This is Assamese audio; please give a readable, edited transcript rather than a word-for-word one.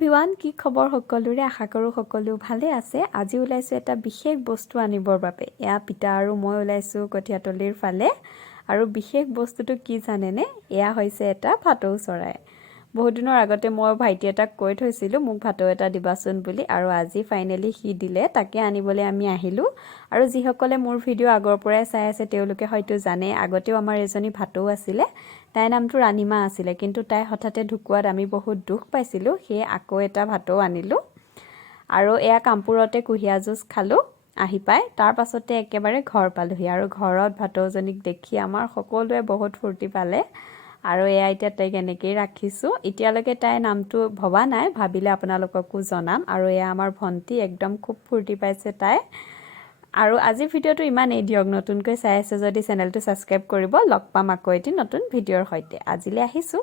এভৰিৱান কি খবৰ সকলোৰে আশা কৰো সকলো ভালে আছে আজি ওলাইছো এটা বিশেষ বস্তু আনিবৰ বাবে এয়া পিতা আৰু মই ওলাইছো কঠিয়াতলিৰ ফালে আৰু বিশেষ বস্তুটো কি জানেনে এয়া হৈছে এটা ভাটৌ চৰাই বহুত দিনৰ আগতে মই ভাইটি এটাক কৈ থৈছিলো মোক ভাটৌ এটা দিবাচোন বুলি আৰু আজি ফাইনালি হি দিলে তাকে আনিবলৈ আমি আহিলো আৰু যিসকলে মোৰ ভিডিও আগৰ পৰাই চাই আছে তেওঁলোকে হয়তো জানে আগতেও আমাৰ এজনী ভাটৌ আছিল তাই নামটো ৰাণীমা আছিল কিন্তু তাই হঠাতে ঢুকুৱাত আমি বহুত দুখ পাইছিলো হে আকৌ এটা ভাটৌ আনিলো আৰু এয়া কামপুৰতে কুহিয়া জুস খালো আহি পাই তাৰ পাছতে একেবাৰে ঘৰ পালোহি আৰু ঘৰত ভাটৌজনীক দেখি আমাৰ সকলোৱে বহুত ফূৰ্তি পালে আৰু এয়া এতিয়া তাইক এনেকৈ ৰাখিছো এতিয়ালৈকে তাই নামটো ভবা নাই ভাবিলে আপোনালোককো জনাম আৰু এয়া আমাৰ ভন্টি একদম খুব ফূৰ্তি পাইছে তাই আৰু আজি ভিডিওটো ইমানেই দিয়ক নতুনকৈ চাই আছে যদি চেনেলটো সাবস্ক্ৰাইব কৰিব লগ পাম আকৌ এটি নতুন ভিডিওৰ সৈতে আজিলৈ আহিছো